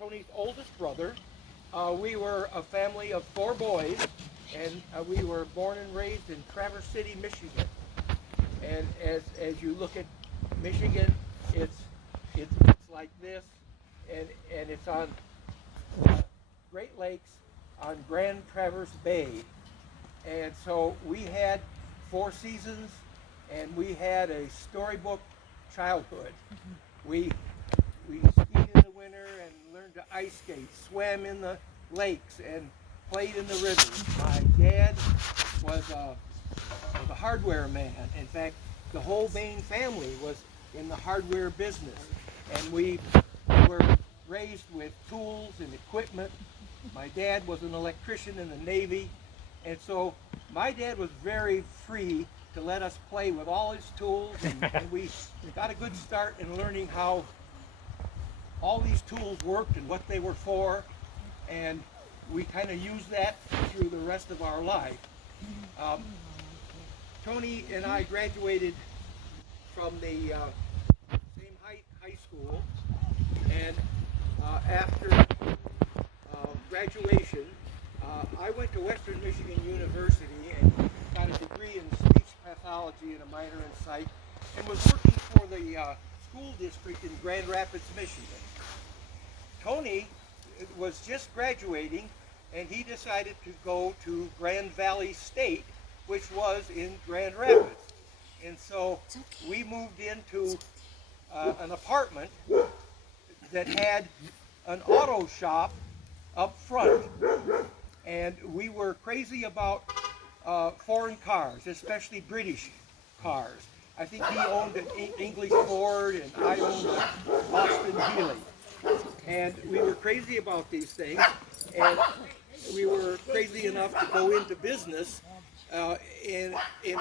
Tony's oldest brother. We were a family of 4 boys, and we were born and raised in Traverse City, Michigan. And as you look at Michigan, it's like this, and it's on Great Lakes on Grand Traverse Bay. And so we had 4 seasons, and we had a storybook childhood. We skied in the winter and learned to ice skate, swam in the lakes, and played in the rivers. My dad was a hardware man. In fact, the whole Bain family was in the hardware business, and we were raised with tools and equipment. My dad was an electrician in the Navy, and so my dad was very free to let us play with all his tools, and we got a good start in learning how all these tools worked and what they were for, and we kind of used that through the rest of our life. Tony and I graduated from the same high school, and after graduation, I went to Western Michigan University and got a degree in speech pathology and a minor in psych, and was working for the school district in Grand Rapids, Michigan. Tony was just graduating, and he decided to go to Grand Valley State, which was in Grand Rapids. And so we moved into an apartment that had an auto shop up front. And we were crazy about foreign cars, especially British cars. I think he owned an English Ford, and I owned a Boston Healy. And we were crazy about these things, and we were crazy enough to go into business in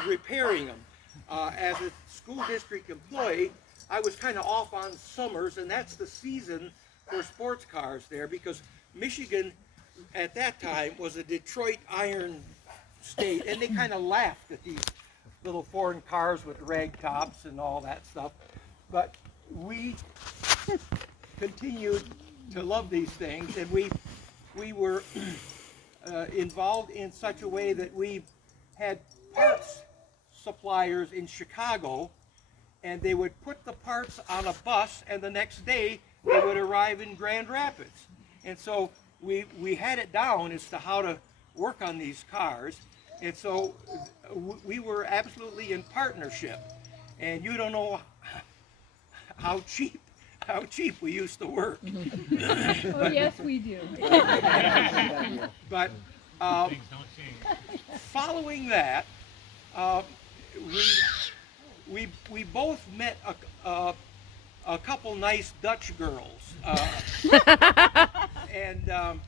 repairing them. As a school district employee, I was kind of off on summers, and that's the season for sports cars there, because Michigan at that time was a Detroit iron state, and they kind of laughed at these little foreign cars with rag tops and all that stuff. But we continued to love these things, and we were involved in such a way that we had parts suppliers in Chicago, and they would put the parts on a bus, and the next day they would arrive in Grand Rapids. And so we had it down as to how to work on these cars, and so we were absolutely in partnership. And you don't know how cheap we used to work. Oh, yes, we do. But following that, we both met a couple nice Dutch girls, and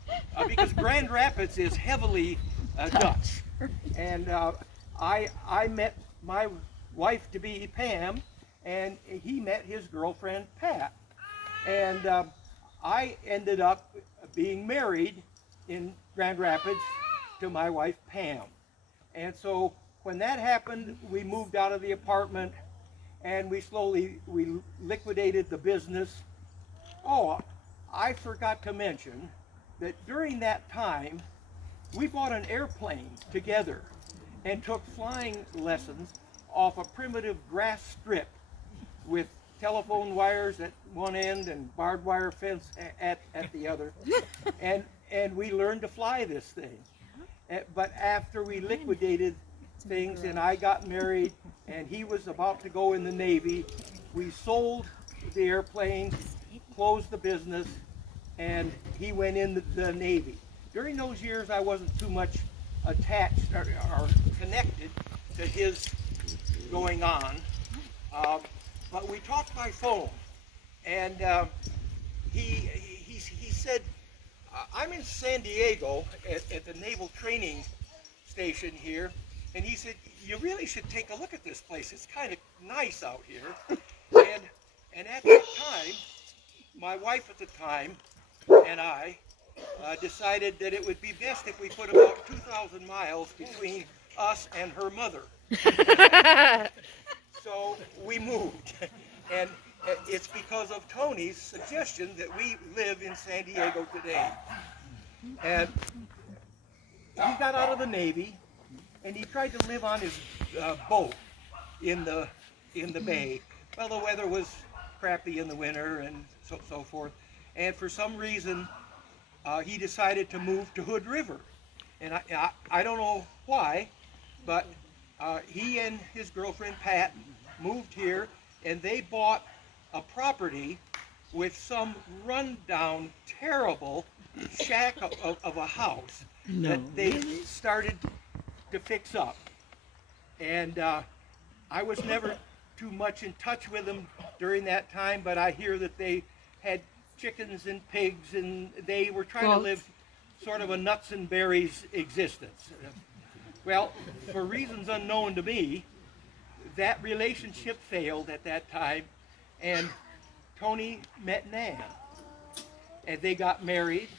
because Grand Rapids is heavily Dutch, and I met my wife to be Pam, and he met his girlfriend Pat, and I ended up being married in Grand Rapids to my wife Pam. And so when that happened, we moved out of the apartment, and we liquidated the business. Oh, I forgot to mention that during that time, we bought an airplane together and took flying lessons off a primitive grass strip with telephone wires at one end and barbed wire fence at the other. And we learned to fly this thing. But after we liquidated things and I got married and he was about to go in the Navy, we sold the airplane, closed the business, and he went in the Navy. During those years, I wasn't too much attached or connected to his going on, but we talked by phone, and he said, I'm in San Diego at the Naval Training Station here, and he said, you really should take a look at this place. It's kind of nice out here. And at that time, my wife at the time and I decided that it would be best if we put about 2,000 miles between us and her mother. So we moved. And it's because of Tony's suggestion that we live in San Diego today. And he got out of the Navy, and he tried to live on his boat in the bay. Well, the weather was crappy in the winter and so forth. And for some reason, he decided to move to Hood River. And I don't know why, but he and his girlfriend Pat moved here, and they bought a property with some rundown, terrible shack of a house that they started to fix up. And I was never too much in touch with them during that time, but I hear that they had chickens and pigs, and they were trying to live sort of a nuts and berries existence. Well, for reasons unknown to me, that relationship failed at that time, and Tony met Nan, and they got married,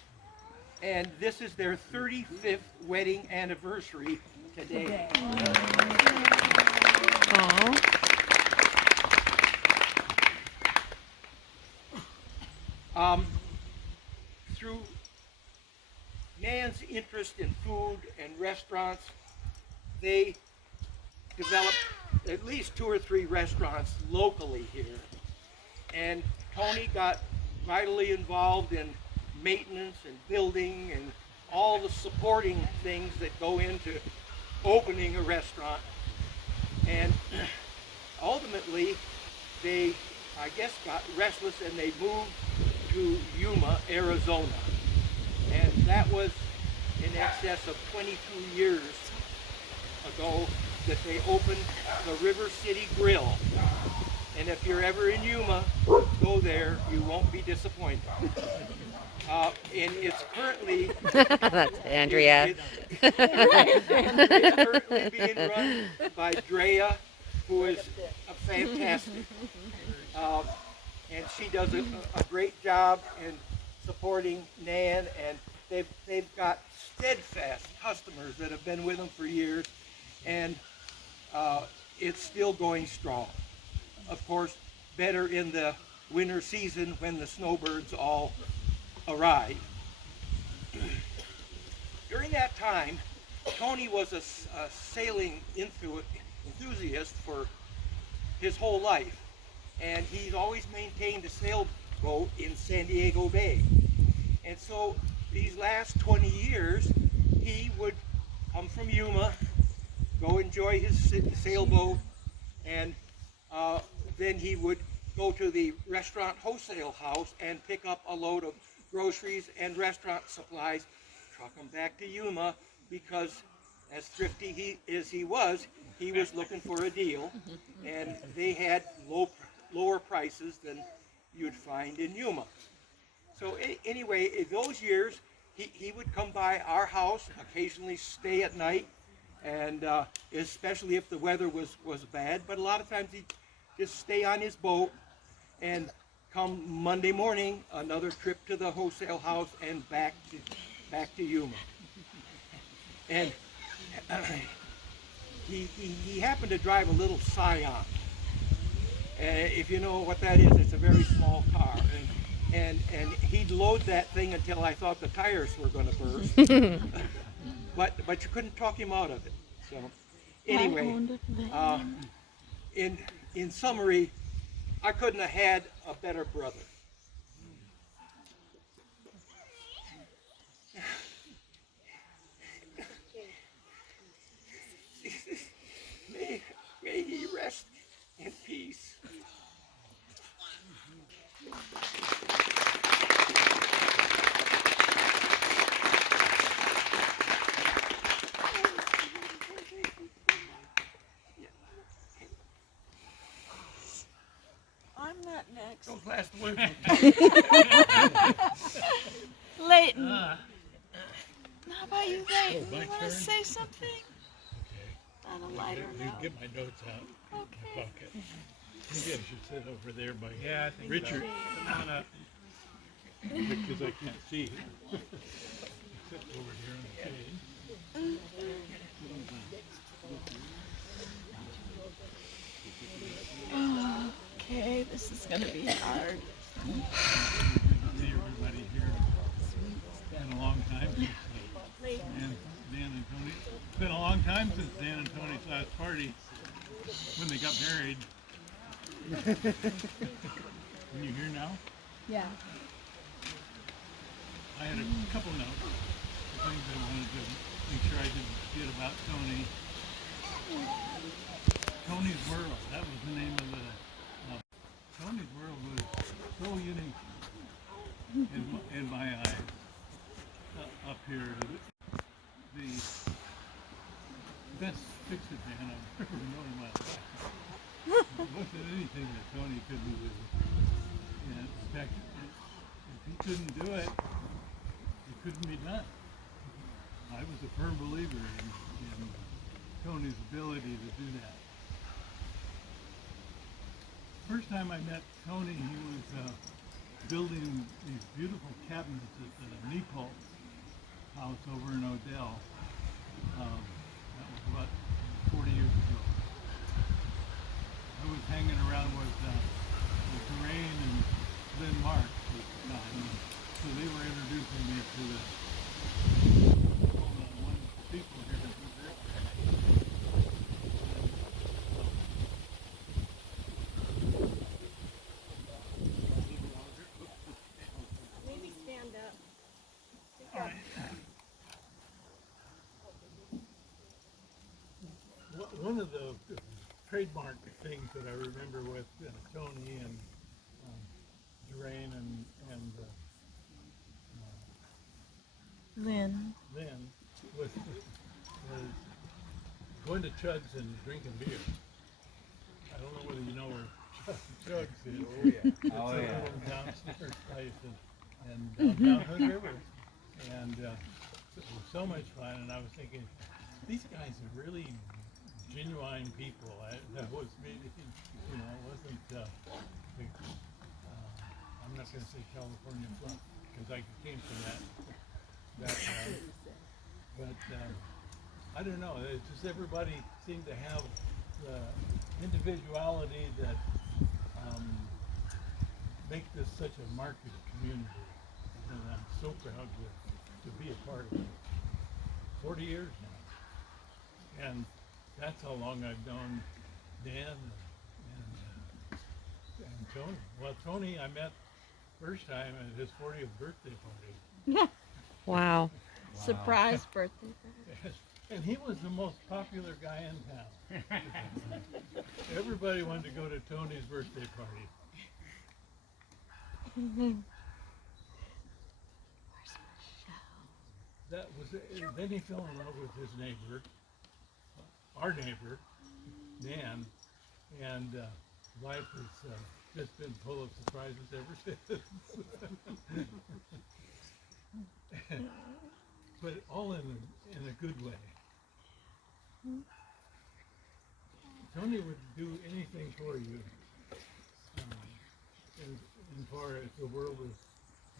and this is their 35th wedding anniversary today. Through Nan's interest in food and restaurants, they developed at least 2 or 3 restaurants locally here. And Tony got vitally involved in maintenance and building and all the supporting things that go into opening a restaurant. And ultimately, they, I guess, got restless and they moved to Yuma, Arizona. And that was in excess of 22 years ago that they opened the River City Grill. And if you're ever in Yuma, go there, you won't be disappointed. And it's currently... That's Andrea. It's currently being run by Drea, who is a fantastic. And she does a great job in supporting Nan, and they've got steadfast customers that have been with them for years, and it's still going strong. Of course, better in the winter season when the snowbirds all arrive. During that time, Tony was a sailing enthusiast for his whole life, and he's always maintained a sailboat in San Diego Bay. And so these last 20 years, he would come from Yuma, go enjoy his sailboat, and then he would go to the restaurant wholesale house and pick up a load of groceries and restaurant supplies, truck them back to Yuma, because as thrifty as he was looking for a deal, and they had lower prices than you'd find in Yuma. So anyway, in those years, he would come by our house, occasionally stay at night, and especially if the weather was bad, but a lot of times he'd just stay on his boat, and come Monday morning, another trip to the wholesale house and back to Yuma. And he happened to drive a little Scion. If you know what that is, it's a very small car. And he'd load that thing until I thought the tires were going to burst. but you couldn't talk him out of it. So anyway, in summary, I couldn't have had a better brother. May he rest in peace. I'm not next. Those last words. Leighton. How about you, Leighton? You want to say something? On a lighter note. Get my notes out of Okay. my pocket. Maybe I should sit over there by Yeah, I think Richard, so. Come on up. because I can't see. Sit over here on the shade. Okay, this is gonna be hard. See everybody here. It's been a long time since Dan and Tony. It's been a long time since Dan and Tony's last party when they got married. Can you hear now? Yeah. I had a couple notes, things I wanted to make sure I didn't forget about Tony. Tony's World, that was the name of the. Tony's World was so unique in my eyes. Up here, the best fix-it man I've ever known in my life. There wasn't anything that Tony couldn't do. And in fact, if he couldn't do it, it couldn't be done. I was a firm believer in Tony's ability to do that. First time I met Tony, he was building these beautiful cabinets at the Nepal house over in Odell. That was about 40 years ago. I was hanging around with Doreen and Lynn Marks at the time, so they were introducing me to the one people here. Maybe stand up. All right. One of the trademark things that I remember with Tony and Doreen and Lynn. Lynn was going to Chud's and drinking beer. I don't know whether you know where Chud's is. Oh yeah. It's a little downstairs place and down Hood River. And it was so much fun, and I was thinking, these guys are really genuine people. That was me, you know, it wasn't, I'm not going to say California flunk, because I came from that background. But I don't know, it's just everybody seemed to have the individuality that make this such a marked community. And I'm so proud to be a part of it. 40 years now. And that's how long I've known Dan and Tony. Well, Tony I met first time at his 40th birthday party. Wow. Surprise birthday. And he was the most popular guy in town. Everybody wanted to go to Tony's birthday party. That was it. Then he fell in love with his neighbor, our neighbor, Nan, and life has just been full of surprises ever since. But all in a good way. Tony would do anything for you, as far as the world was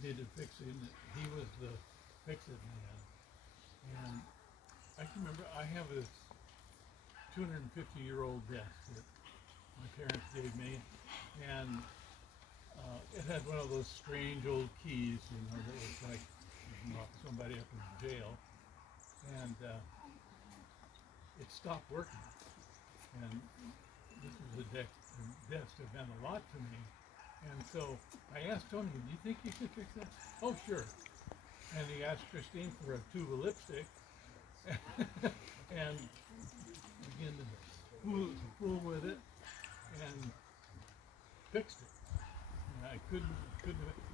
needed fixing. He was the fix-it man. And I can remember I have this 250-year-old desk that my parents gave me, and it had one of those strange old keys, you know, that was like you can lock somebody up in jail, and it stopped working. And this was a desk that meant a lot to me. And so I asked Tony, do you think you could fix that? Oh, sure. And he asked Christine for a tube of lipstick and began to fool with it and fixed it. And I couldn't,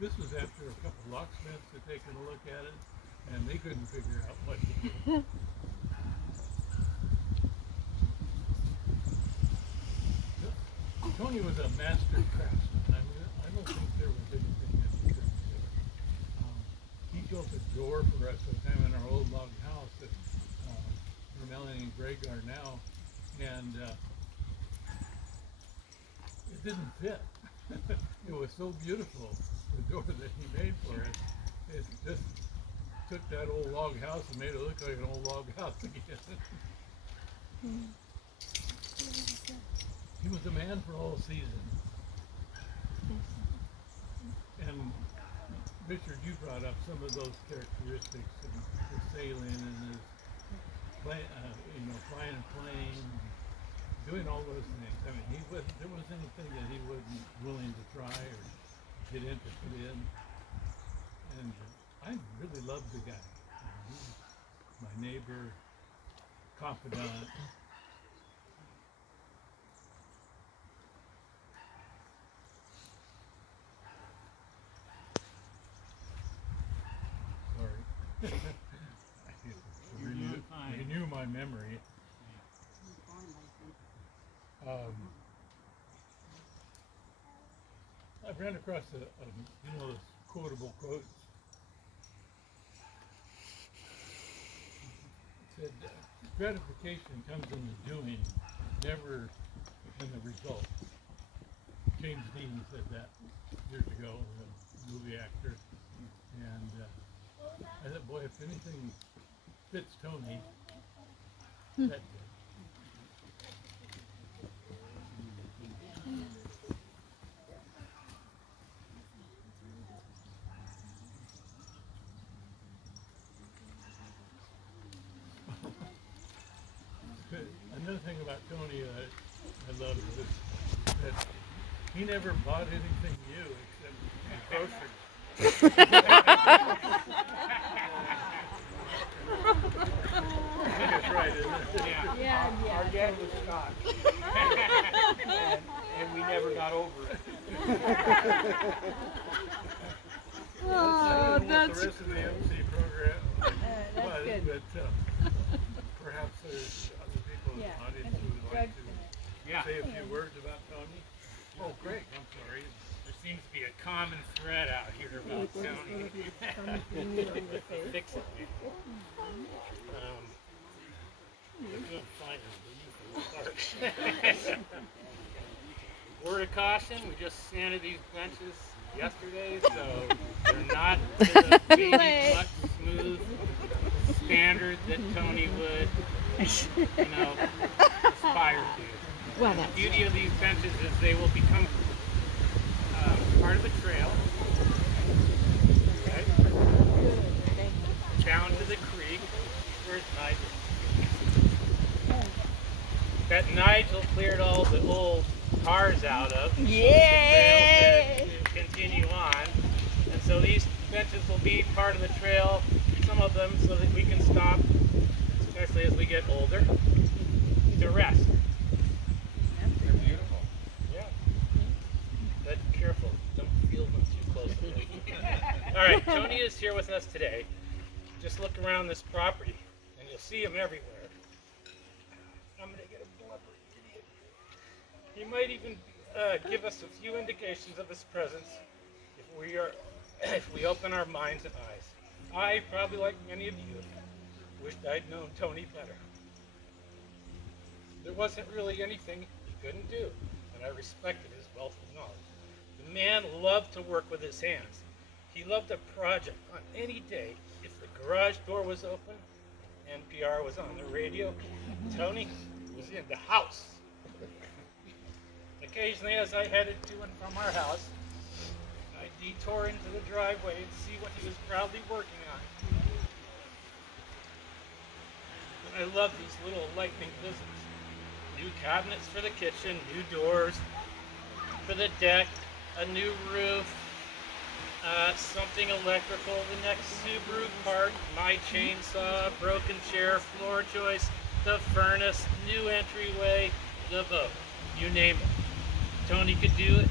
this was after a couple of locksmiths had taken a look at it, and they couldn't figure out what to do. Tony was a master craftsman. I mean, I don't think there was anything that he couldn't do. He built a door for us one time in our old log house that Melanie and Greg are now, and it didn't fit. It was so beautiful, the door that he made for us. It just took that old log house and made it look like an old log house again. He was a man for all seasons. Richard, you brought up some of those characteristics and his sailing and his flying a plane, doing all those things. I mean, there was anything that he wasn't willing to try or get interested in. And I really loved the guy. He was my neighbor, confidant. Sorry. Renew my memory. I ran across those quotable quotes. It said, gratification comes in the doing, never in the result. James Dean said that years ago, a movie actor. And I thought, boy, if anything fits Tony, that did. Another thing about Tony I love is that he never bought anything new except groceries. That's right, isn't it? Yeah, Our dad was Scotch, and we never got over it. Oh, I don't know what that's the rest of the MC program that's was, good. but perhaps there's other people in Yeah, the audience I think who would like Doug's to say a few words about Tony. Oh, Greg, I'm sorry. There seems to be a common thread out here about Tony. Fix it, man. We're doing fine as we Word of caution, we just sanded these benches yesterday, so they're not to the baby much smooth standard that Tony would, aspire to. Well, The that's beauty of these benches is they will become part of a trail, okay, down to the creek. Where's Nigel? That Nigel cleared all the old cars out of. So Yay! the trail to continue on. And so these benches will be part of the trail, some of them so that we can stop, especially as we get older, to rest. They're beautiful. Yeah. But careful, don't feel them too closely. All right, Tony is here with us today. Just look around this property, and you'll see him everywhere. I'm gonna get a blubber idiot. He might even give us a few indications of his presence if we open our minds and eyes. I, probably like many of you, wished I'd known Tony better. There wasn't really anything he couldn't do, and I respected his wealth of knowledge. The man loved to work with his hands. He loved a project on any day. If the garage door was open, NPR was on the radio, Tony was in the house. Occasionally, as I headed to and from our house, I detour into the driveway and see what he was proudly working on. And I love these little lightning visits. New cabinets for the kitchen, new doors for the deck, a new roof, something electrical, the next Subaru part, my chainsaw, broken chair, floor joist, the furnace, new entryway, the boat, you name it. Tony could do it,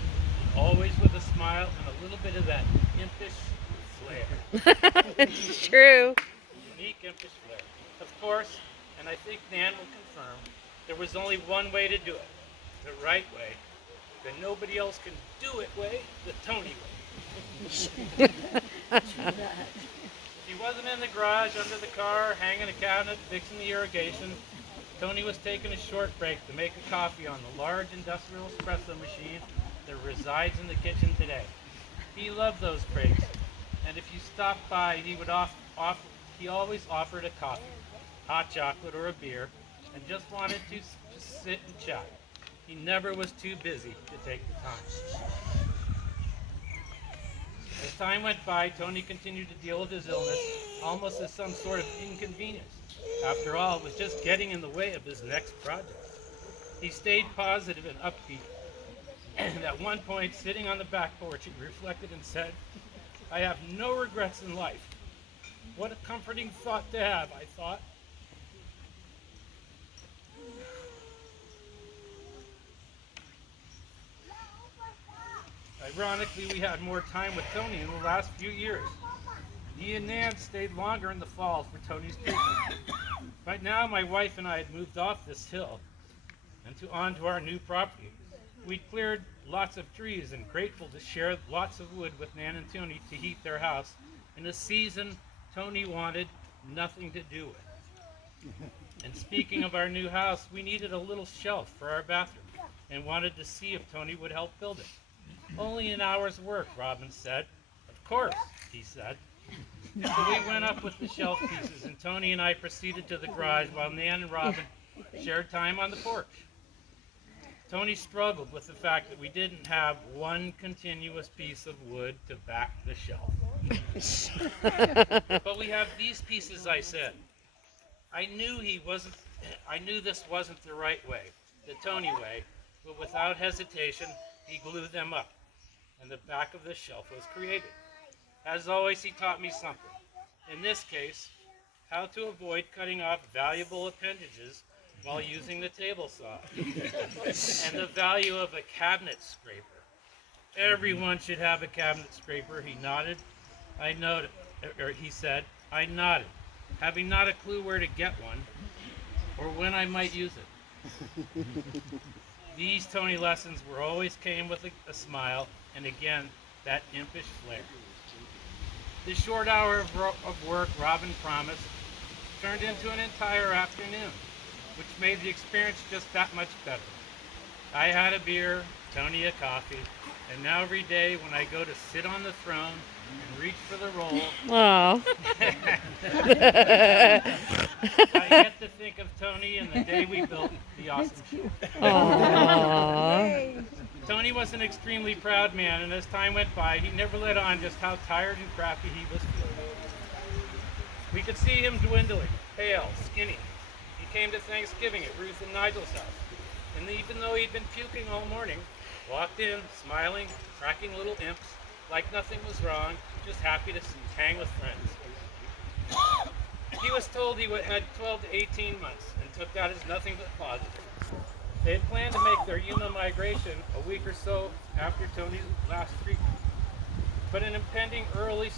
always with a smile and a little bit of that impish flair. it's true. Unique impish flair. Of course, and I think Nan will confirm, there was only one way to do it, the right way, the nobody else can do it way, the Tony way. He wasn't in the garage under the car, hanging a cabinet, fixing the irrigation. Tony was taking a short break to make a coffee on the large industrial espresso machine that resides in the kitchen today. He loved those breaks, and if you stopped by, he always offered a coffee, hot chocolate or a beer, and just wanted to just sit and chat. He never was too busy to take the time. As time went by, Tony continued to deal with his illness almost as some sort of inconvenience. After all, it was just getting in the way of his next project. He stayed positive and upbeat, and at one point, sitting on the back porch, he reflected and said, "I have no regrets in life." What a comforting thought to have, I thought. Ironically, we had more time with Tony in the last few years. He and Nan stayed longer in the fall for Tony's treatment. By now, my wife and I had moved off this hill and onto our new property. We'd cleared lots of trees and grateful to share lots of wood with Nan and Tony to heat their house in a season Tony wanted nothing to do with. And speaking of our new house, we needed a little shelf for our bathroom and wanted to see if Tony would help build it. "Only an hour's work," Robin said. "Of course," he said. So we went up with the shelf pieces, and Tony and I proceeded to the garage while Nan and Robin shared time on the porch. Tony struggled with the fact that we didn't have one continuous piece of wood to back the shelf. "But we have these pieces," I said. I knew this wasn't the right way, the Tony way, but without hesitation, he glued them up, and the back of the shelf was created. As always, he taught me something. In this case, how to avoid cutting off valuable appendages while using the table saw, and the value of a cabinet scraper. "Everyone should have a cabinet scraper," he nodded. He said. I nodded, having not a clue where to get one or when I might use it. These Tony lessons always came with a smile, and again, that impish flair. The short hour of work Robin promised turned into an entire afternoon, which made the experience just that much better. I had a beer, Tony a coffee, and now every day when I go to sit on the throne and reach for the roll, Oh. I get to think of Tony and the day we built the awesome show. Aww. Tony was an extremely proud man, and as time went by, he never let on just how tired and crappy he was feeling. We could see him dwindling, pale, skinny. He came to Thanksgiving at Ruth and Nigel's house, and even though he'd been puking all morning, walked in, smiling, cracking little imps, like nothing was wrong, just happy to hang with friends. He was told he had 12 to 18 months, and took that as nothing but positive. They had planned to make their Yuma migration a week or so after Tony's last treatment, but an impending early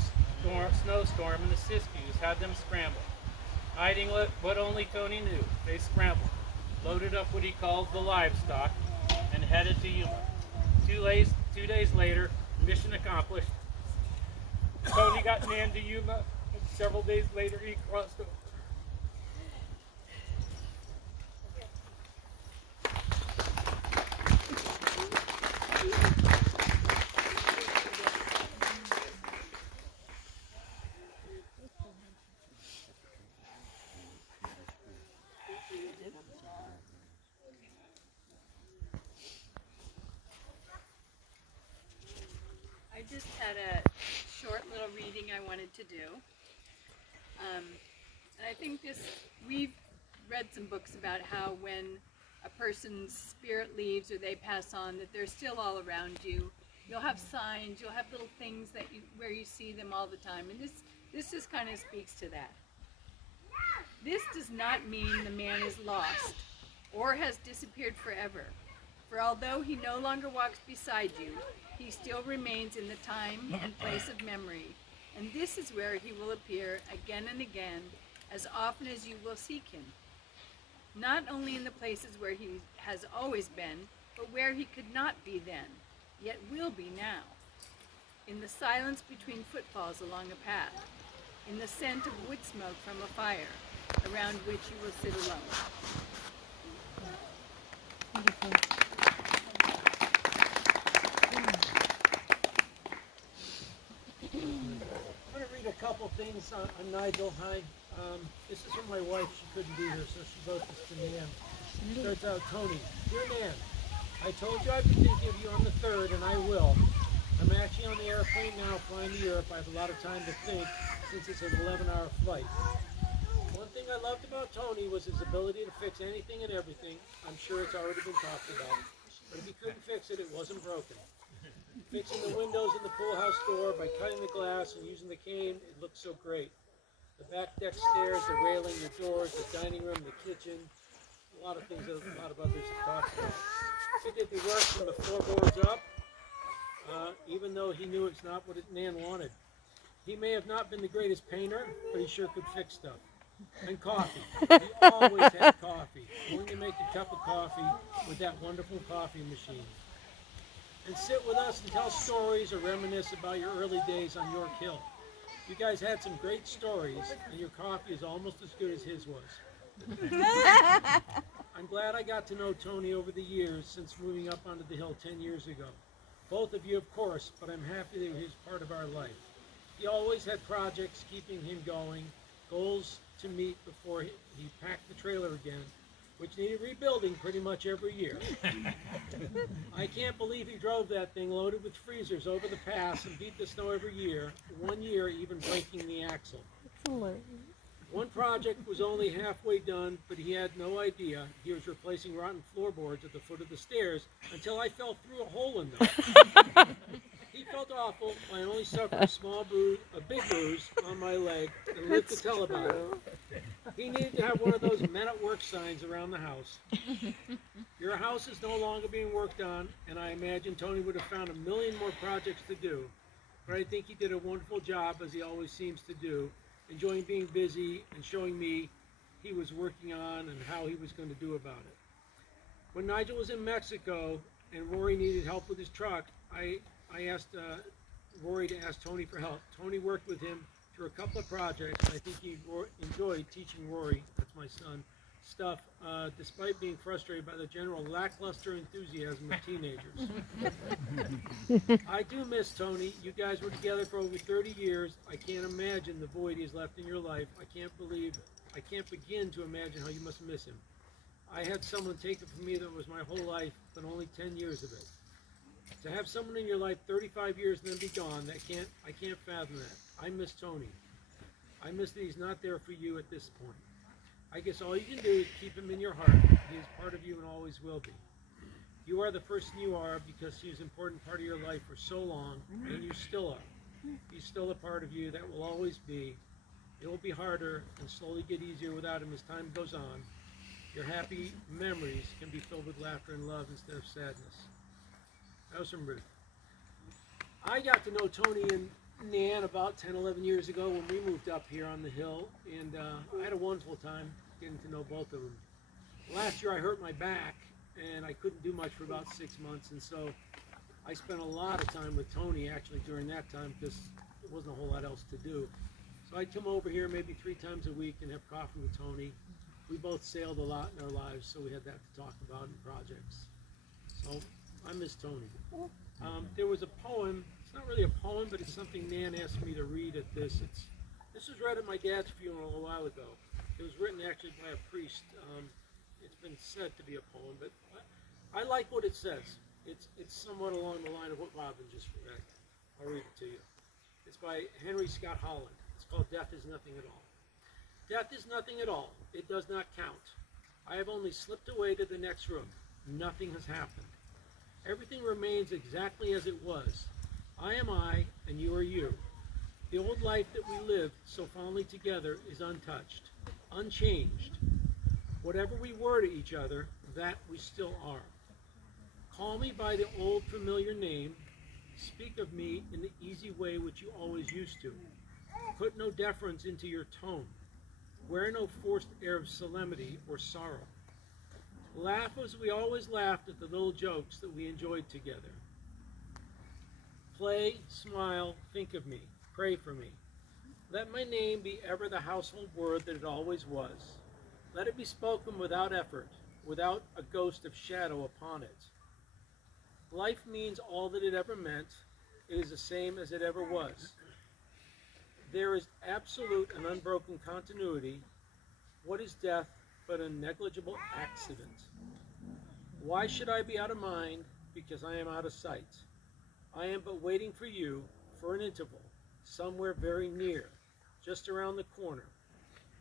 snowstorm in the Siskiyous had them scramble. Hiding what only Tony knew, they scrambled, loaded up what he called the livestock, and headed to Yuma. 2 days later, mission accomplished. Tony got Nan to Yuma, and several days later he crossed over. I just had a short little reading I wanted to do. And I think we've read some books about how when a person's spirit leaves or they pass on, that they're still all around you. You'll have signs, you'll have little things where you see them all the time. And this just kind of speaks to that. This does not mean the man is lost or has disappeared forever. For although he no longer walks beside you, he still remains in the time and place of memory. And this is where he will appear again and again, as often as you will seek him. Not only in the places where he has always been, but where he could not be then, yet will be now. In the silence between footfalls along a path, in the scent of wood smoke from a fire, around which you will sit alone. I'm going to read a couple things on Nigel. Hi. This is from my wife. She couldn't be here, so she wrote this to Nan. It starts out, Tony. Dear Nan, I told you I'd be thinking of you on the 3rd, and I will. I'm actually on the airplane now flying to Europe. I have a lot of time to think since it's an 11-hour flight. One thing I loved about Tony was his ability to fix anything and everything. I'm sure it's already been talked about. But if he couldn't fix it, it wasn't broken. Fixing the windows in the pool house door by cutting the glass and using the cane, it looked so great. The back deck stairs, the railing, the doors, the dining room, the kitchen, a lot of things that a lot of others have talked about. He did the work from the floorboards up, even though he knew it's not what Nan wanted. He may have not been the greatest painter, but he sure could fix stuff. And coffee. He always had coffee. Willing to make a cup of coffee with that wonderful coffee machine. And sit with us and tell stories or reminisce about your early days on York Hill. You guys had some great stories, and your coffee is almost as good as his was. I'm glad I got to know Tony over the years since moving up onto the hill 10 years ago. Both of you, of course, but I'm happy that he was part of our life. He always had projects keeping him going, goals to meet before he packed the trailer again, which needed rebuilding pretty much every year. I can't believe he drove that thing loaded with freezers over the pass and beat the snow every year, one year even breaking the axle. One project was only halfway done, but he had no idea he was replacing rotten floorboards at the foot of the stairs until I fell through a hole in them. He felt awful. I only suffered a big bruise on my leg and lived to tell about it. He needed to have one of those men at work signs around the house. Your house is no longer being worked on, and I imagine Tony would have found a million more projects to do. But I think he did a wonderful job, as he always seems to do, enjoying being busy and showing me he was working on and how he was going to do about it. When Nigel was in Mexico and Rory needed help with his truck, I asked Rory to ask Tony for help. Tony worked with him through a couple of projects, and I think he enjoyed teaching Rory, that's my son, stuff, despite being frustrated by the general lackluster enthusiasm of teenagers. I do miss Tony. You guys were together for over 30 years. I can't imagine the void he's left in your life. I can't begin to imagine how you must miss him. I had someone take it from me that was my whole life, but only 10 years of it. To have someone in your life 35 years and then be gone, I can't fathom that. I miss Tony. I miss that he's not there for you at this point. I guess all you can do is keep him in your heart. He is part of you and always will be. You are the person you are because he was an important part of your life for so long, and you still are. He's still a part of you that will always be. It will be harder and slowly get easier without him as time goes on. Your happy memories can be filled with laughter and love instead of sadness. That was from Ruth. I got to know Tony and Nan about 10, 11 years ago when we moved up here on the hill, and I had a wonderful time getting to know both of them. Last year I hurt my back, and I couldn't do much for about 6 months, and so I spent a lot of time with Tony actually during that time because there wasn't a whole lot else to do. So I'd come over here maybe 3 times a week and have coffee with Tony. We both sailed a lot in our lives, so we had that to talk about in projects. So I miss Tony. There was a poem. It's not really a poem, but it's something Nan asked me to read at this. This was read at my dad's funeral a while ago. It was written actually by a priest. It's been said to be a poem, but I like what it says. It's somewhat along the line of what Robin just read. I'll read it to you. It's by Henry Scott Holland. It's called Death is Nothing at All. Death is nothing at all. It does not count. I have only slipped away to the next room. Nothing has happened. Everything remains exactly as it was. I am I, and you are you. The old life that we lived so fondly together is untouched, unchanged. Whatever we were to each other, that we still are. Call me by the old familiar name. Speak of me in the easy way which you always used to. Put no deference into your tone. Wear no forced air of solemnity or sorrow. Laugh as we always laughed at the little jokes that we enjoyed together. Play, smile, think of me, pray for me. Let my name be ever the household word that it always was. Let it be spoken without effort, without a ghost of shadow upon it. Life means all that it ever meant. It is the same as it ever was. There is absolute and unbroken continuity. What is death but a negligible accident? Why should I be out of mind? Because I am out of sight. I am but waiting for you for an interval, somewhere very near, just around the corner.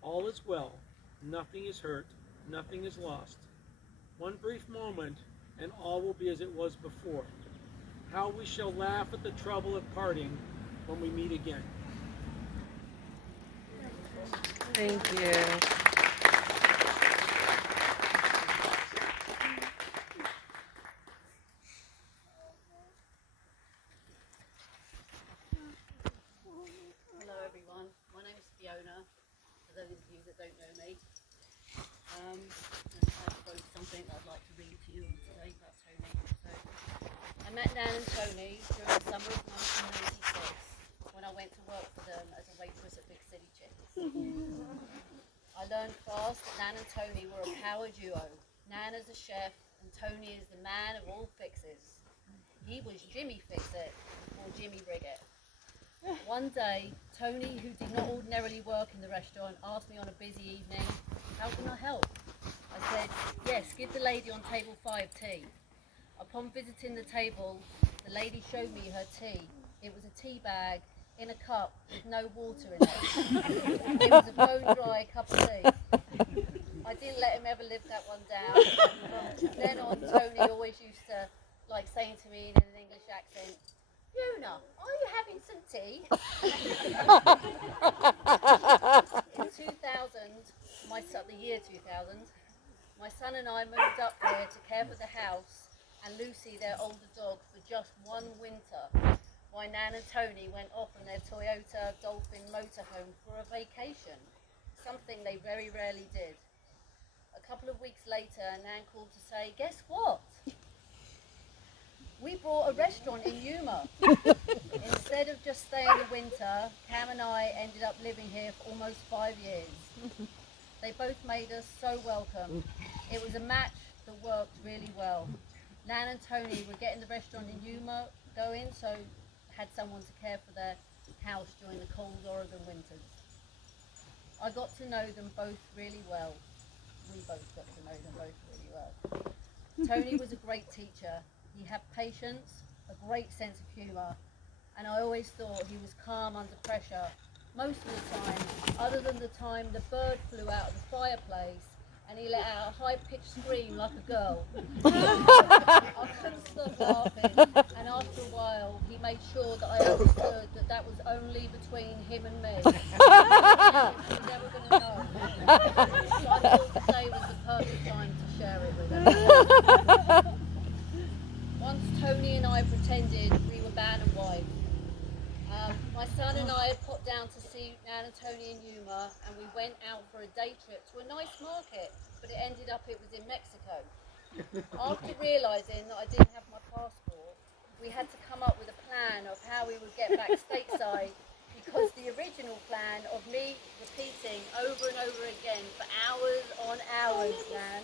All is well, nothing is hurt, nothing is lost. One brief moment, and all will be as it was before. How we shall laugh at the trouble of parting when we meet again. Thank you. Hello everyone, my name is Fiona, for those of you that don't know me. And I've got something that I'd like to read to you today about Tony. So, I met Nan and Tony during the summer of 1996 when I went to work for them as a waitress at Big City Chicks. I learned fast that Nan and Tony were a power duo. Nan as a chef and Tony is the man of all fixes. He was Jimmy Fix-It or Jimmy Riggett. One day, Tony, who did not ordinarily work in the restaurant, asked me on a busy evening, "How can I help?" I said, "Yes, give the lady on table 5 tea." Upon visiting the table, the lady showed me her tea. It was a tea bag in a cup with no water in it. It was a bone-dry cup of tea. I didn't let him ever live that one down. From then on, Tony always used to like saying to me in an English accent, "Fiona, are you having some tea?" In 2000, the year 2000, my son and I moved up here to care for the house and Lucy, their older dog, for just one winter. My Nan and Tony went off on their Toyota Dolphin motorhome for a vacation, something they very rarely did. A couple of weeks later, Nan called to say, "Guess what? We bought a restaurant in Yuma." Instead of just staying the winter, Cam and I ended up living here for almost 5 years. They both made us so welcome. It was a match that worked really well. Nan and Tony were getting the restaurant in Yuma going, so had someone to care for their house during the cold Oregon winters. I got to know them both really well. We both got to know them both really well. Tony was a great teacher. He had patience, a great sense of humour, and I always thought he was calm under pressure most of the time, other than the time the bird flew out of the fireplace and he let out a high-pitched scream like a girl. I couldn't stop laughing, and after a while he made sure that I understood that that was only between him and me. He was never going to know. So I thought today was the perfect time to share it with him. Once Tony and I pretended we were man and wife. My son and I had popped down to see Nan and Tony in Yuma, and we went out for a day trip to a nice market, but it ended up it was in Mexico. After realising that I didn't have my passport, we had to come up with a plan of how we would get back stateside, because the original plan of me repeating over and over again for hours on hours, Nan,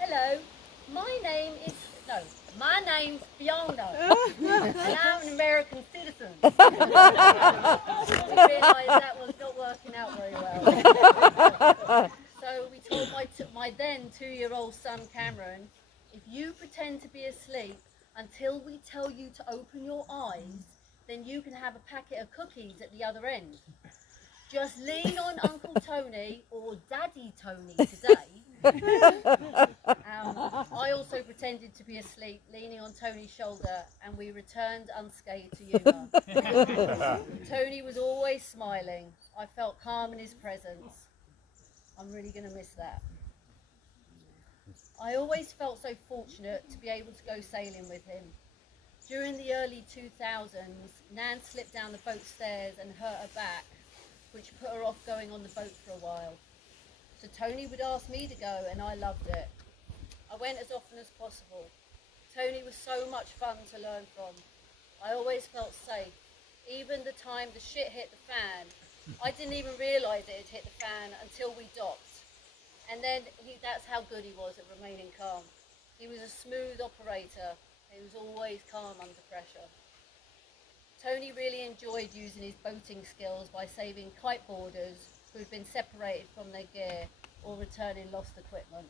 "Hello, my name's Fiona, and I'm an American citizen." We realised that was not working out very well. So we told my then 2-year-old son Cameron, "If you pretend to be asleep until we tell you to open your eyes, then you can have a packet of cookies at the other end. Just lean on Uncle Tony or Daddy Tony today." I also pretended to be asleep, leaning on Tony's shoulder, and we returned unscathed to Yuma. Tony was always smiling. I felt calm in his presence. I'm really going to miss that. I always felt so fortunate to be able to go sailing with him. During the early 2000s, Nan slipped down the boat stairs and hurt her back, which put her off going on the boat for a while. So Tony would ask me to go, and I loved it. I went as often as possible. Tony was so much fun to learn from. I always felt safe. Even the time the shit hit the fan, I didn't even realise it had hit the fan until we docked. And then that's how good he was at remaining calm. He was a smooth operator. He was always calm under pressure. Tony really enjoyed using his boating skills by saving kiteboarders who had been separated from their gear or returning lost equipment.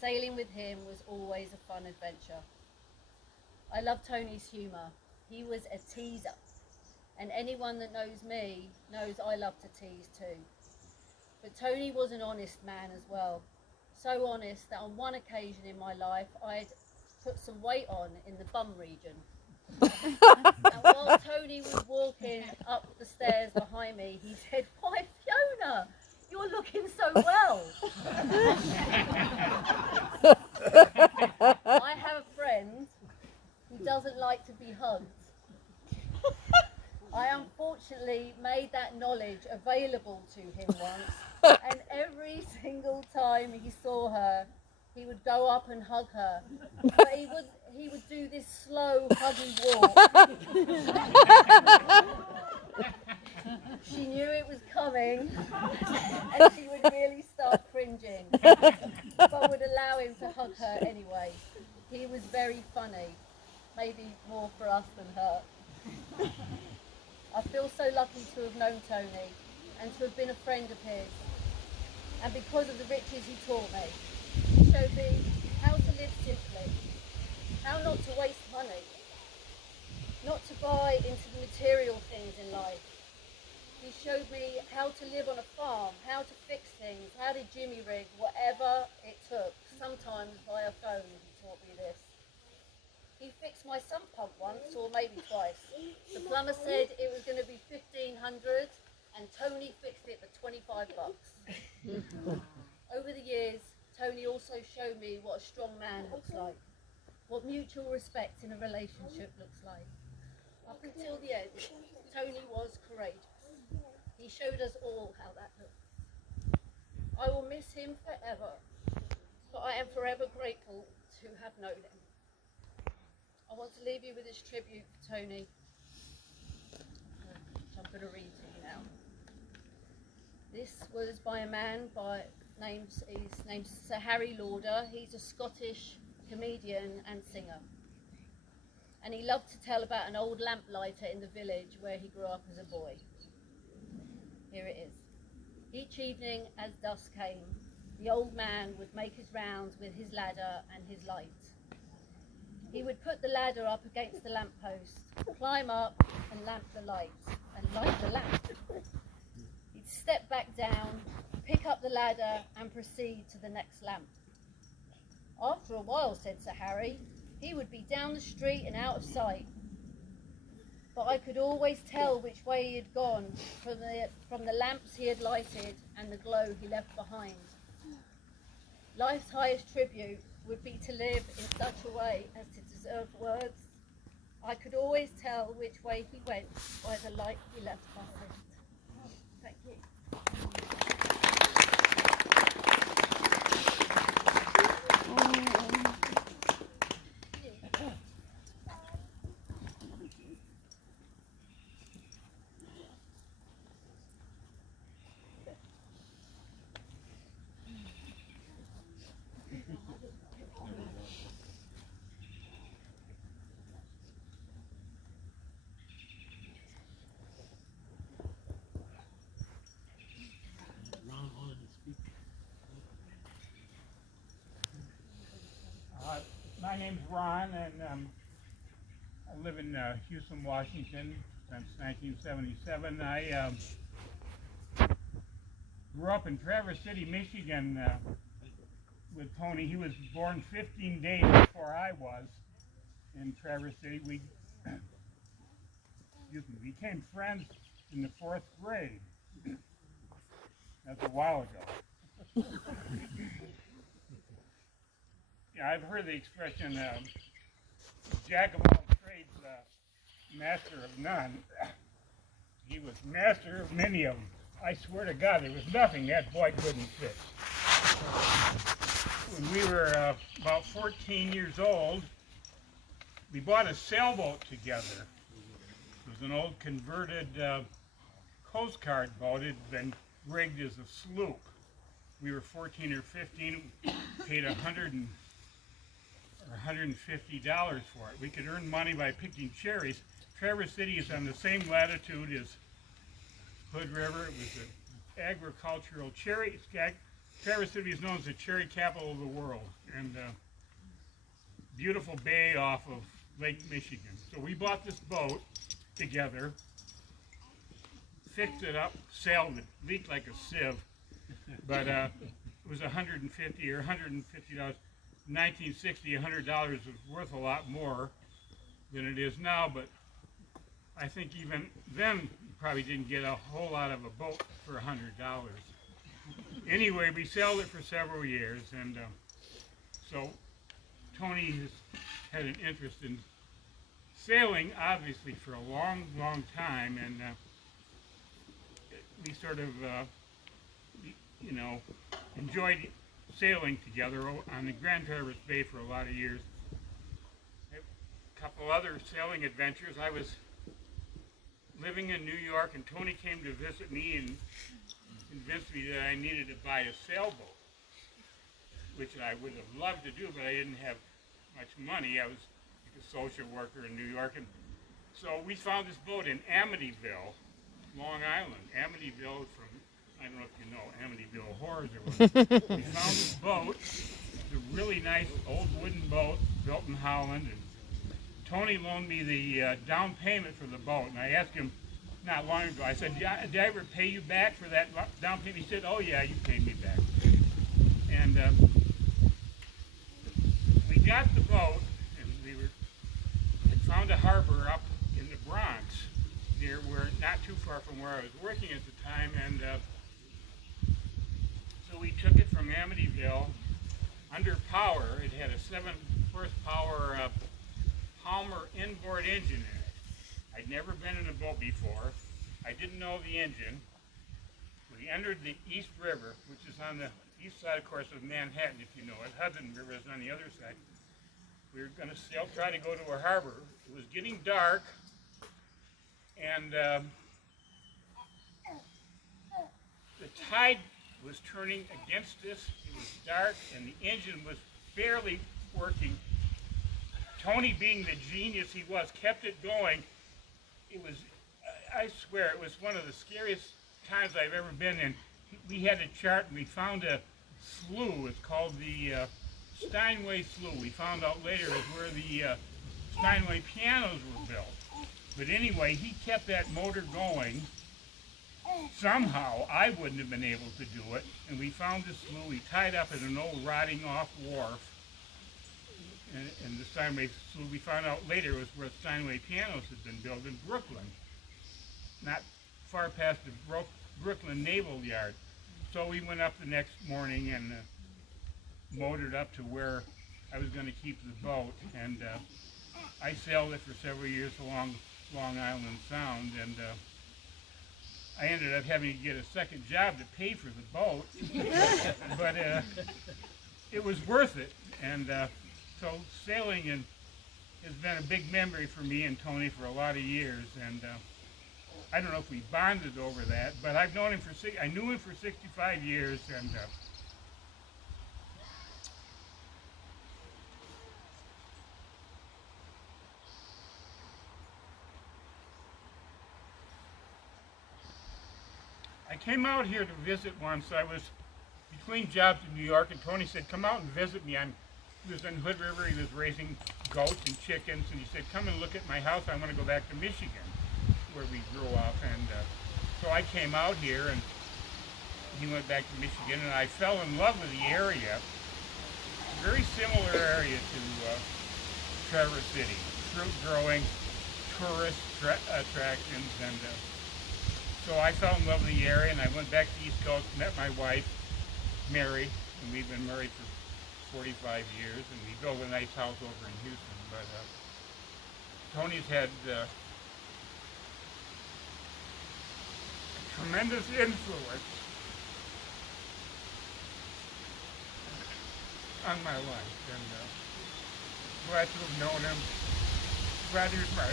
Sailing with him was always a fun adventure. I love Tony's humour. He was a teaser. And anyone that knows me knows I love to tease too. But Tony was an honest man as well. So honest that on one occasion in my life, I'd put some weight on in the bum region. And while Tony was walking up the stairs behind me, he said, "Why, Fiona, you're looking so well." I have a friend who doesn't like to be hugged. I unfortunately made that knowledge available to him once, and every single time he saw her, he would go up and hug her. But he would do this slow, huggy walk. She knew it was coming, and she would really start cringing, but would allow him to hug her anyway. He was very funny, maybe more for us than her. I feel so lucky to have known Tony and to have been a friend of his. And because of the riches he taught me, he showed me how to live simply, how not to waste money, not to buy into the material things in life. He showed me how to live on a farm, how to fix things, how to jimmy rig, whatever it took. Sometimes via phone he taught me this. He fixed my sump pump once, or maybe twice. The plumber said it was going to be $1,500, and Tony fixed it for $25. Over the years, Tony also showed me what a strong man looks like, what mutual respect in a relationship looks like. Up until the end, Tony was courageous. He showed us all how that looked. I will miss him forever, but I am forever grateful to have known him. I want to leave you with this tribute for Tony, which I'm going to read to you now. This was by a man his name's Sir Harry Lauder. He's a Scottish comedian and singer. And he loved to tell about an old lamplighter in the village where he grew up as a boy. Here it is. Each evening as dusk came, the old man would make his rounds with his ladder and his light. He would put the ladder up against the lamppost, climb up and lamp the light, and light the lamp. He'd step back down, pick up the ladder and proceed to the next lamp. After a while, said Sir Harry, he would be down the street and out of sight. But I could always tell which way he had gone from the lamps he had lighted and the glow he left behind. Life's highest tribute would be to live in such a way as to deserve words. I could always tell which way he went by the light he left behind. Thank you. My name's Ron, and I live in Houston, Washington since 1977. I grew up in Traverse City, Michigan with Tony. He was born 15 days before I was in Traverse City. We became friends in the 4th grade. That's a while ago. I've heard the expression, jack of all trades, master of none. He was master of many of them. I swear to God, there was nothing that boy couldn't fix. When we were about 14 years old, we bought a sailboat together. It was an old converted Coast Guard boat. It had been rigged as a sloop. We were 14 or 15, paid $150 for it. We could earn money by picking cherries. Traverse City is on the same latitude as Hood River. It was an agricultural cherry. Traverse City is known as the cherry capital of the world. And beautiful bay off of Lake Michigan. So we bought this boat together, fixed it up, sailed it, leaked like a sieve, but it was $150 or $150. 1960, $100 was worth a lot more than it is now, but I think even then you probably didn't get a whole lot of a boat for $100. Anyway, we sailed it for several years, and so Tony has had an interest in sailing, obviously, for a long, long time, and we sort of, you know, enjoyed sailing together on the Grand Traverse Bay for a lot of years. A couple other sailing adventures. I was living in New York, and Tony came to visit me and convinced me that I needed to buy a sailboat, which I would have loved to do, but I didn't have much money. I was like a social worker in New York, and so we found this boat in Amityville, Long Island. Amityville from, I don't know if you know Amityville Horrors or what. We found this boat. It's a really nice old wooden boat built in Holland, and Tony loaned me the down payment for the boat, and I asked him not long ago, I said, did I ever pay you back for that down payment? He said, oh yeah, you paid me back. And we got the boat, and we found a harbor up in the Bronx, not too far from where I was working at the time, and so we took it from Amityville under power. It had a 7 horsepower Palmer inboard engine in it. I'd never been in a boat before. I didn't know the engine. We entered the East River, which is on the east side, of course, of Manhattan, if you know it. Hudson River is on the other side. We were going to sail, try to go to a harbor. It was getting dark, and the tide was turning against us. It was dark, and the engine was barely working. Tony, being the genius he was, kept it going. It was, I swear, it was one of the scariest times I've ever been in. We had a chart, and we found a slough. It's called the Steinway Slough. We found out later is where the Steinway pianos were built. But anyway, he kept that motor going. Somehow, I wouldn't have been able to do it. And we found this slough. We tied up at an old rotting off wharf. And the Steinway Slough, we found out later, was where Steinway pianos had been built in Brooklyn, not far past the Brooklyn Naval Yard. So we went up the next morning and motored up to where I was going to keep the boat, and I sailed it for several years along Long Island Sound, and I ended up having to get a second job to pay for the boat, but it was worth it, and so sailing has been a big memory for me and Tony for a lot of years, and I don't know if we bonded over that, but I've known him I knew him for 65 years, and I came out here to visit once. I was between jobs in New York, and Tony said, come out and visit me. He was in Hood River. He was raising goats and chickens, and he said, come and look at my house. I want to go back to Michigan, where we grew up. And so I came out here, and he went back to Michigan, and I fell in love with the area. Very similar area to Traverse City. Fruit growing, tourist attractions, and so I fell in love with the area, and I went back to the East Coast, met my wife, Mary, and we've been married for 45 years, and we built a nice house over in Houston. But Tony's had tremendous influence on my life, and glad to have known him. Glad he was my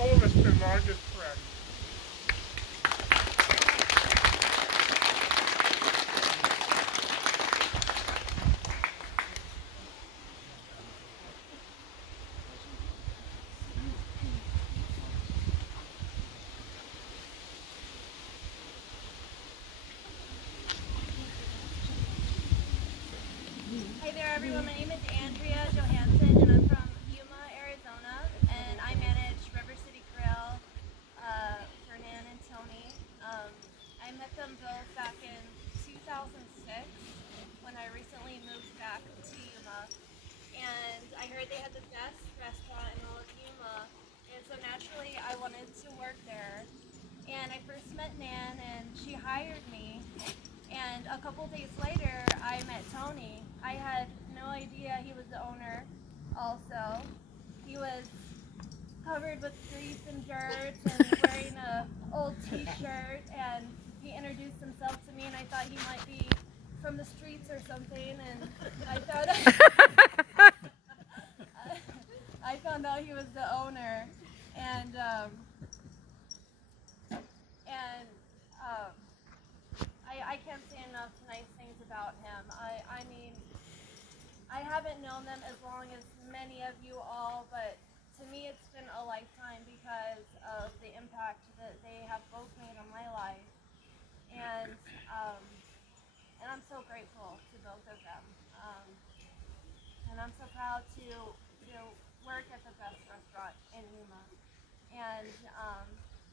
oldest and largest friend. Hi there, everyone. My name is Andrea Johansson, and I'm from Yuma, I heard they had the best restaurant in all of Yuma, and so naturally I wanted to work there. And I first met Nan, and she hired me. And a couple days later, I met Tony. I had no idea he was the owner. Also, he was covered with grease and dirt and wearing a old T-shirt. And he introduced himself to me, and I thought he might be from the streets or something. And I found out he was the owner. And I can't say enough nice things about him. I mean, I haven't known them as long as many of you all, but to me it's been a lifetime because of the impact that they have both made on my life. And I'm so grateful to both of them. And I'm so proud to work at the best restaurant in Yuma. And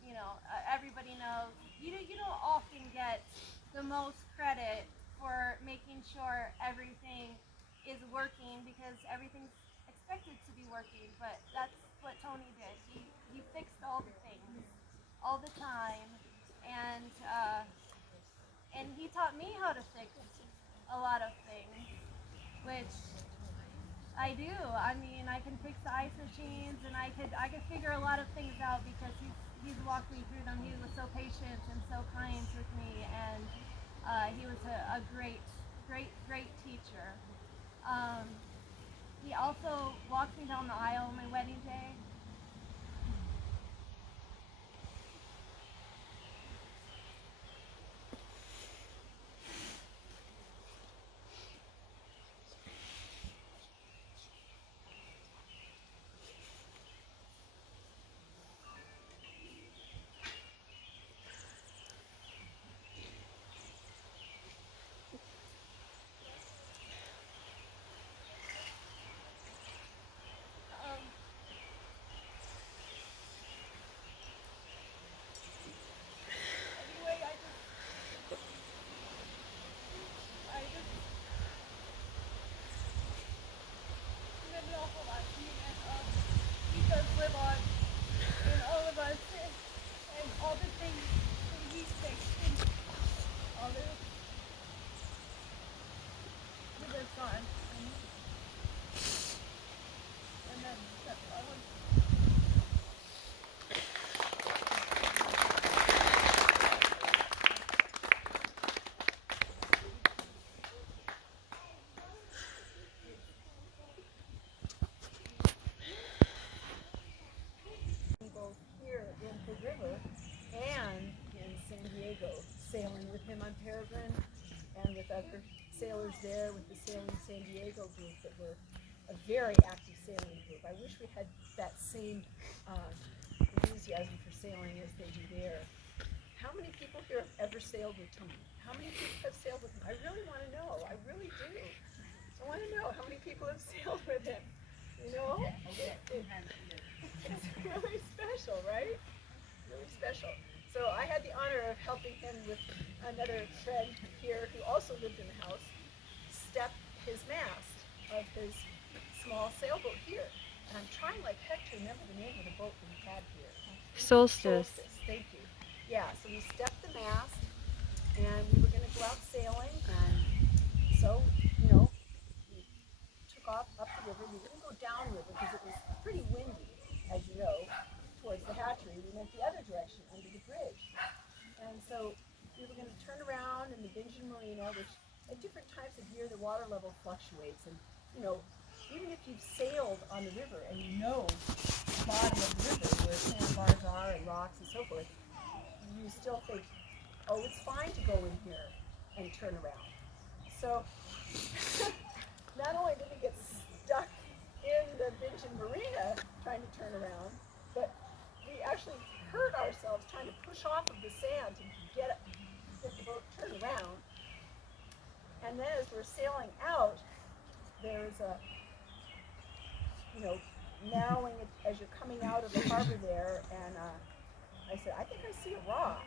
you know, everybody knows you don't often get the most credit for making sure everything is working because everything's expected to be working. But that's what Tony did. He fixed all the things, all the time, and he taught me how to fix a lot of things, which I do. I mean, I can fix the ice machines, and I could figure a lot of things out because he's walked me through them. He was so patient and so kind with me, and he was a great teacher. He also walked me down the aisle on my wedding day. Live on in all of us and all the things that he fixed and all the that's gone. And then that's all both here in the river and in San Diego, sailing with him on Peregrine and with other sailors there with the Sailing San Diego group that were a very active sailing group. I wish we had that same enthusiasm for sailing as they do there. How many people here have ever sailed with Tony? How many people have sailed with him? I really want to know. I really do. I want to know how many people have sailed with him. You know? It's really special, right? Really special. So I had the honor of helping him with another friend here who also lived in the house, step his mast of his small sailboat here. And I'm trying like heck to remember the name of the boat that he had here. Solstice. Thank you. Yeah, so we stepped the mast and we were going to go out sailing, and so, you know, we took off up the river. We didn't go downriver because it was pretty windy, as you know, towards the hatchery. We went the other direction under the bridge. And so we were going to turn around in the Bingen Marina, which at different times of year the water level fluctuates. And, you know, even if you've sailed on the river and you know the bottom of the river where sandbars are and rocks and so forth, you still think, oh, it's fine to go in here and turn around. So not only did we get stuck in the Bingen Marina trying to turn around, but we actually hurt ourselves trying to push off of the sand to get the boat turned around. And then as we're sailing out, there's a, you know, narrowing it as you're coming out of the harbor there, and I said, I think I see a rock.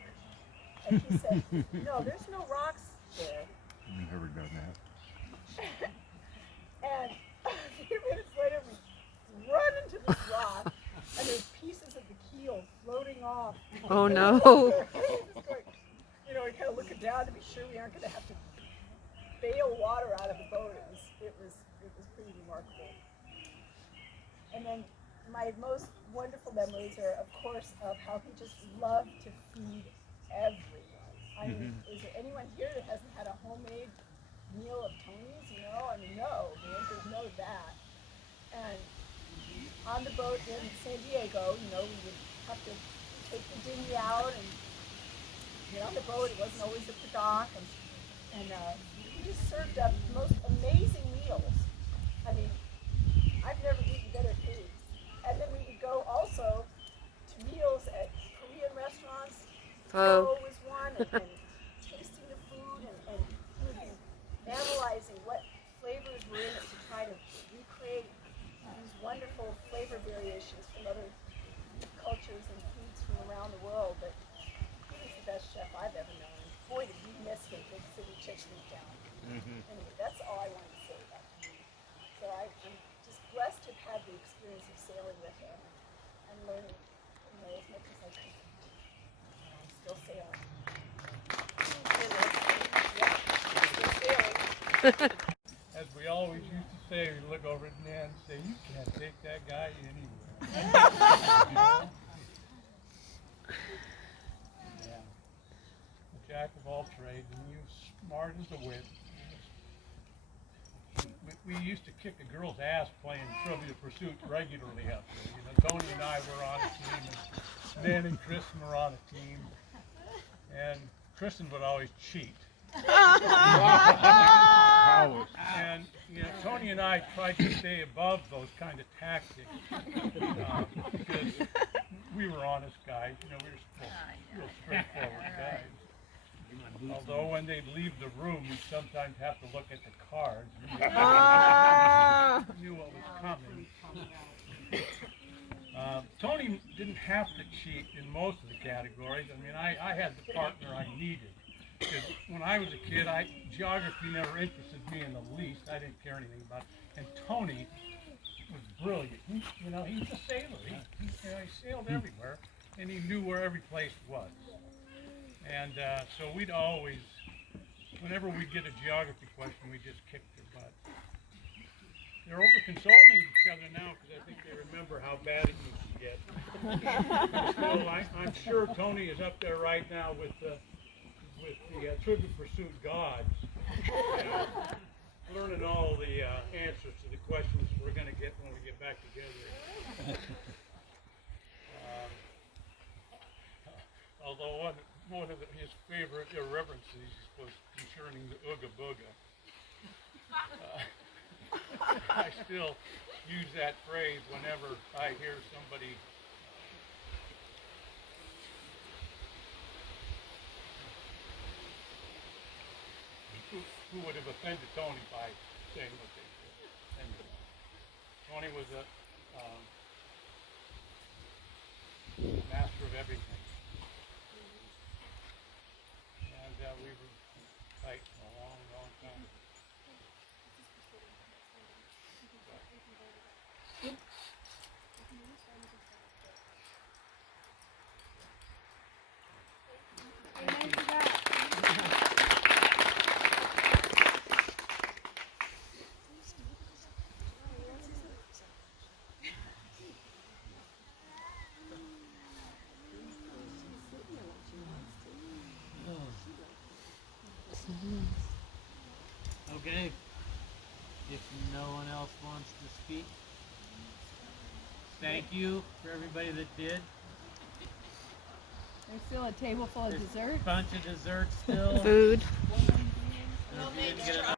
And he said, no, there's no rocks there. I've never done that. And a few minutes later, we this rock, and there's pieces of the keel floating off. Oh no. You know, we're kind of looking down to be sure we aren't going to have to bail water out of the boat. It was pretty remarkable. And then my most wonderful memories are, of course, of how he just loved to feed everyone. I mean, is there anyone here that hasn't had a homemade meal of Tony's? You know, I mean, no, the answer is no to that. And on the boat in San Diego, you know, we would have to take the dinghy out and get on the boat. It wasn't always at the dock, and he just served up the most amazing meals. I mean, I've never eaten better food. And then we would go also to meals at Korean restaurants. Pho was one, and tasting the food, and he would be analyzing what flavors were in it to try to recreate these wonderful flavor variations from other cultures and foods from around the world. But he was the best chef I've ever known. Boy, did we miss him, Big City Chicken Town. Anyway, that's all I wanted to say about him. So I'm just blessed to have had the experience of sailing with him and learning, you know, as much as I can. I'm still sailing. Yeah, still sailing. As we always used to say, we look over at Nan and say, you can't take that guy anywhere. Yeah. A jack of all trades, and he was smart as a whip. We used to kick the girls' ass playing Trivial Pursuit regularly up there. You know, Tony and I were on a team, and Nan and Kristen were on a team, and Kristen would always cheat. And you know, Tony and I tried to stay above those kind of tactics because we were honest guys. You know, we were real straightforward guys. Although when they'd leave the room, we'd sometimes have to look at the cards. We knew what was coming. Tony didn't have to cheat in most of the categories. I mean, I had the partner I needed. Because when I was a kid, geography never interested me in the least. I didn't care anything about it. And Tony was brilliant. He was a sailor. He sailed everywhere, and he knew where every place was. And so we'd always, whenever we'd get a geography question, we just kicked their butt. They're over-consoling each other now because I think they remember how bad it used to get. Still, I'm sure Tony is up there right now with the Trivial Pursuit gods, learning all the answers to the questions we're going to get when we get back together. Although one of his favorite irreverences was concerning the Ooga Booga. I still use that phrase whenever I hear somebody who would have offended Tony by saying what they did. And Tony was a master of everything. And we were tight for a long, long time. Amen to that. Okay. If no one else wants to speak, thank you for everybody that did. There's still a table full of dessert. Bunch of desserts still. Food. And if you didn't get enough